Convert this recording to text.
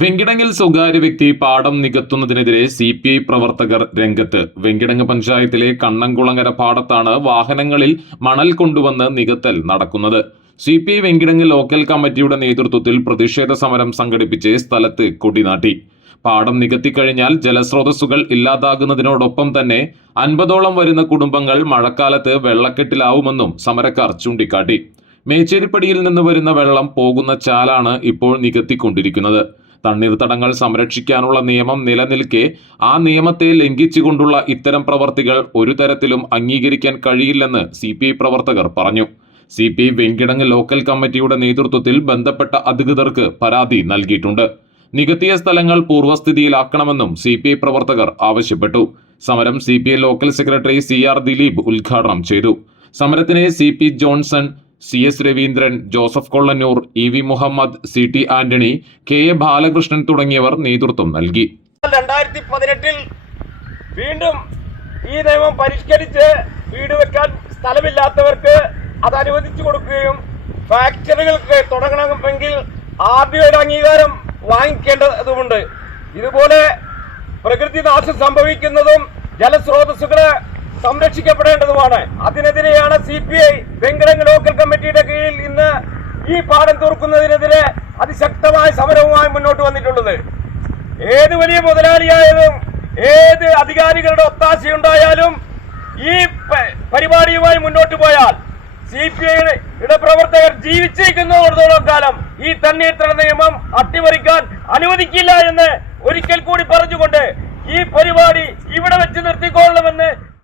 വെങ്കിടങ്ങിൽ സ്വകാര്യ വ്യക്തി പാടം നികത്തുന്നതിനെതിരെ CPI പ്രവർത്തകർ രംഗത്ത്. വെങ്കിടങ്ങ് പഞ്ചായത്തിലെ കണ്ണംകുളങ്ങര പാടത്താണ് വാഹനങ്ങളിൽ മണൽ കൊണ്ടുവന്ന് നികത്തൽ നടക്കുന്നത്. CPI വെങ്കിടങ്ങ് ലോക്കൽ കമ്മിറ്റിയുടെ നേതൃത്വത്തിൽ പ്രതിഷേധ സമരം സംഘടിപ്പിച്ച് സ്ഥലത്ത് കൊടിനാട്ടി. പാടം നികത്തിക്കഴിഞ്ഞാൽ ജലസ്രോതസ്സുകൾ ഇല്ലാതാകുന്നതിനോടൊപ്പം തന്നെ 50ഓളം വരുന്ന കുടുംബങ്ങൾ മഴക്കാലത്ത് വെള്ളക്കെട്ടിലാവുമെന്നും സമരക്കാർ ചൂണ്ടിക്കാട്ടി. മേച്ചേരിപ്പടിയിൽ നിന്ന് വരുന്ന വെള്ളം പോകുന്ന ചാലാണ് ഇപ്പോൾ നികത്തിക്കൊണ്ടിരിക്കുന്നത്. തണ്ണീർത്തടങ്ങൾ സംരക്ഷിക്കാനുള്ള നിയമം നിലനിൽക്കെ ആ നിയമത്തെ ലംഘിച്ചുകൊണ്ടുള്ള ഇത്തരം പ്രവർത്തികൾ ഒരു തരത്തിലും അംഗീകരിക്കാൻ കഴിയില്ലെന്ന് CPI പ്രവർത്തകർ പറഞ്ഞു. CPI വെങ്കിടങ്ങ് ലോക്കൽ കമ്മിറ്റിയുടെ നേതൃത്വത്തിൽ ബന്ധപ്പെട്ട അധികൃതർക്ക് പരാതി നൽകിയിട്ടുണ്ട്. നികത്തിയ സ്ഥലങ്ങൾ പൂർവ്വസ്ഥിതിയിലാക്കണമെന്നും CPI പ്രവർത്തകർ ആവശ്യപ്പെട്ടു. സമരം CPI local secretary CR Dileep ഉദ്ഘാടനം ചെയ്തു. സമരത്തിന് CP Johnson, CS Raveendran, Joseph Kollannur, EV Muhammed, CT Antony, KA Balakrishnan തുടങ്ങിയവർ നേതൃത്വം നൽകി. 2018 വീണ്ടും ഈ നിയമം പരിഷ്കരിച്ച് വീട് വെക്കാൻ സ്ഥലമില്ലാത്തവർക്ക് അത് അനുവദിച്ചു കൊടുക്കുകയും ഫാക്ടറികൾക്ക് തുടങ്ങണമെങ്കിൽ ആദ്യയുടെ അംഗീകാരം വാങ്ങിക്കേണ്ടതുണ്ട്. ഇതുപോലെ പ്രകൃതി നാശം സംഭവിക്കുന്നതും ജലസ്രോതസ്സുകളെ സംരക്ഷിക്കപ്പെടേണ്ടതുമാണ്. അതിനെതിരെയാണ് CPI വെങ്കിടങ്ങ് ലോക്കൽ കമ്മിറ്റിയുടെ കീഴിൽ ഇന്ന് ഈ പാടം തുറക്കുന്നതിനെതിരെ അതിശക്തമായ സമരവുമായി മുന്നോട്ട് വന്നിട്ടുള്ളത്. ഏത് വലിയ മുതലാളിയായാലും ഏത് അധികാരികളുടെ ഒത്താശയുണ്ടായാലും ഈ പരിപാടിയുമായി മുന്നോട്ട് പോയാൽ CPIയുടെ പ്രവർത്തകർ ജീവിച്ചിരിക്കുന്നിടത്തോളം കാലം ഈ തണ്ണീർത്തട നിയമം അട്ടിമറിക്കാൻ അനുവദിക്കില്ല എന്ന് ഒരിക്കൽ കൂടി പറഞ്ഞുകൊണ്ട് ഈ പരിപാടി ഇവിടെ വെച്ച് നിർത്തിക്കൊള്ളണമെന്ന്